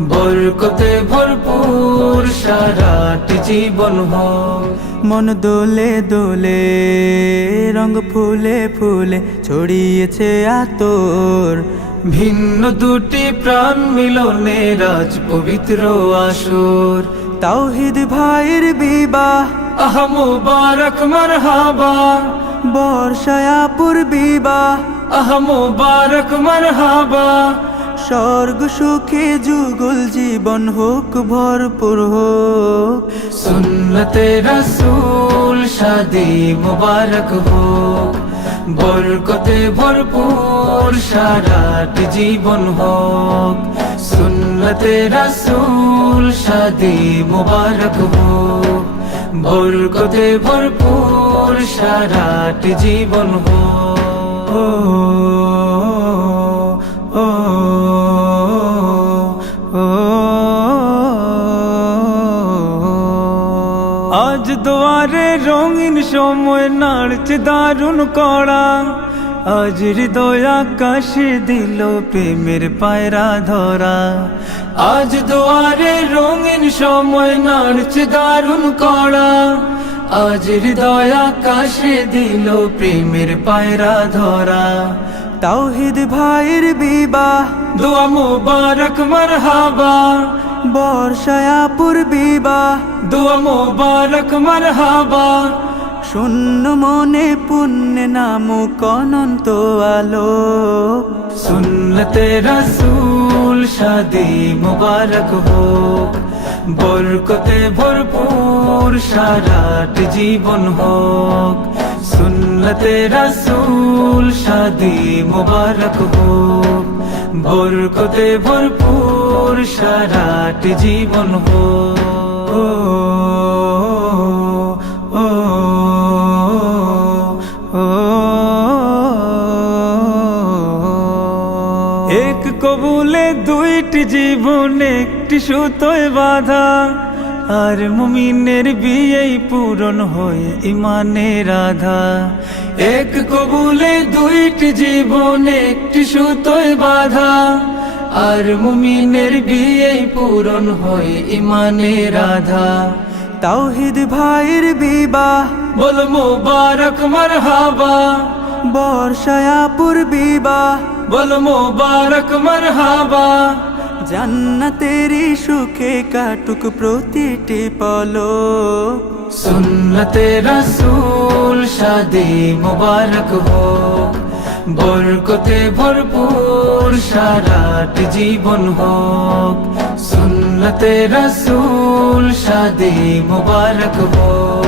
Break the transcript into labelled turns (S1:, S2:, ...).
S1: বরকতে ভরপুর সারাটি জীবন হোক মন দোলে দোলে রঙ ফুলে ফুলে ছড়িয়েছে আতর। ভিন্ন দুটি প্রাণ মিলনে রাজ পবিত্র আসর। তাওহিদ ভাইয়ের বিবাহ। আহ মুবারক মারহাবা। বর্ষায়াপুর বিবাহ। আহ মুবারক মারহাবা। স্বর্গ সুখে যুগল জীবন হোক ভরপুর হোক। সুন্নতে রসুল শাদি মুবারক হোক বরকতে ভরপুর সারাট জীবন হোক। সুন্নতে রসুল শাদি মুবারক হোক বরকতে ভরপুর সারাট জীবন হোক। দুয়ারে রঙিন সময় নাড়ছে দারুণ করা আজ হৃদয় আকাশে দিল প্রেমের পায়রা ধরা। আজ দুয়ারে রঙিন সময় নাড়ছে দারুণ করা আজ হৃদয় আকাশে দিল প্রেমের পায়রা ধরা। তাওহিদ ভাইয়ের বিবাহ, দোয়া মুবারক, মারহাবা। বর্ষায়াপুর বিবাহ দোয়া মুবারক মারহাবা। শূন্য মনে পুণ্যে নামুক অনন্ত আলো। সুন্নতে রসুল শাদি মুবারক হোক। বরকতে ভরপুর সারাট জীবন হোক। সুন্নতে রসুল শাদি মুবারক হোক। বরকতে ভরপুর সারাট জীবন হো এক কবুলে দুইটি জীবন একটি সুতোয় বাধা আর মুমিনের বিয়েই পূরণ হয়ে ইমানের রাধা এক কবুলে দুইটি জীবন, একটি সুতোয় বাধা। আর মুমিনের বিয়েই পূরণ হয়ে ইমানের রাধা তাওহিদ ভাইয়ের বিবাহ, বল মুবারক, মারহাবা। বর্ষায়াপুর বিবাহ, বল মুবারক, মারহাবা। জান্নাতেরি সুখে কাটুক প্রতিটি পলো সুন্নতে রসুল শাদি মুবারক হোক, বরকতে ভরপুর সারাট জীবন হোক। সুন্নতে রসুল শাদি মুবারক হোক।